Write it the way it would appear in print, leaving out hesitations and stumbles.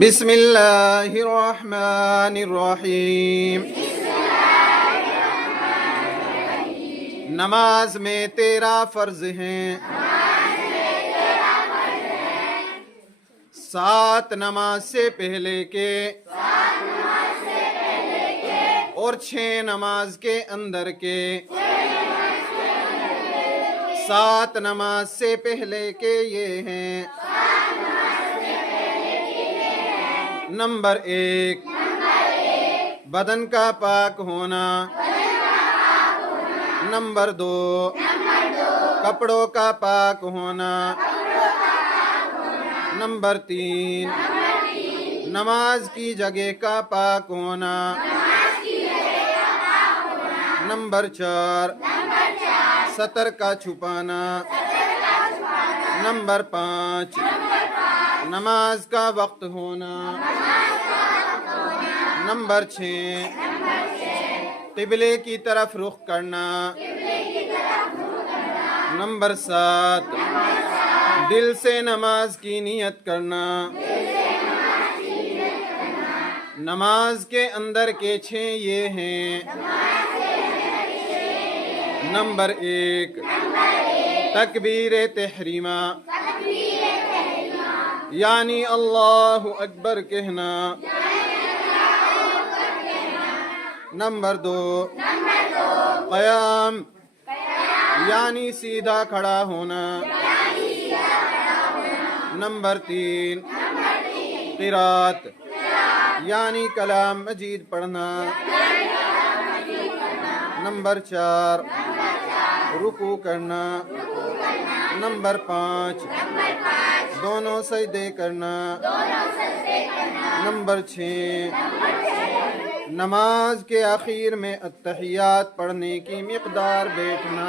بسم اللہ الرحمن الرحیم۔ نماز میں 13 فرض ہیں، 7 نماز سے پہلے کے اور 6 نماز کے اندر کے۔ 7 نماز سے پہلے کے یہ ہیں: نمبر 1، بدن کا پاک ہونا۔ نمبر 2، کپڑوں کا پاک ہونا۔ نمبر 3، نماز کی جگہ کا پاک ہونا۔ نمبر 4، سطر کا چھپانا۔ نمبر 5، نماز کا وقت ہونا۔ نمبر 6، قبلے کی طرف رخ کرنا۔ نمبر 7، دل سے نماز کی نیت کرنا۔ نماز کے اندر کے 6 یہ ہیں: نمبر 1، تکبیر تحریمہ، یعنی اللہ اکبر کہنا۔ نمبر 2، قیام، یعنی سیدھا کھڑا ہونا۔ نمبر 3، قرات، یعنی کلام مجید پڑھنا۔ نمبر 4، رکوع کرنا۔ نمبر 5، دونوں سجدے کرنا۔ نمبر 6، نماز کے آخر میں التحیات پڑھنے کی مقدار بیٹھنا۔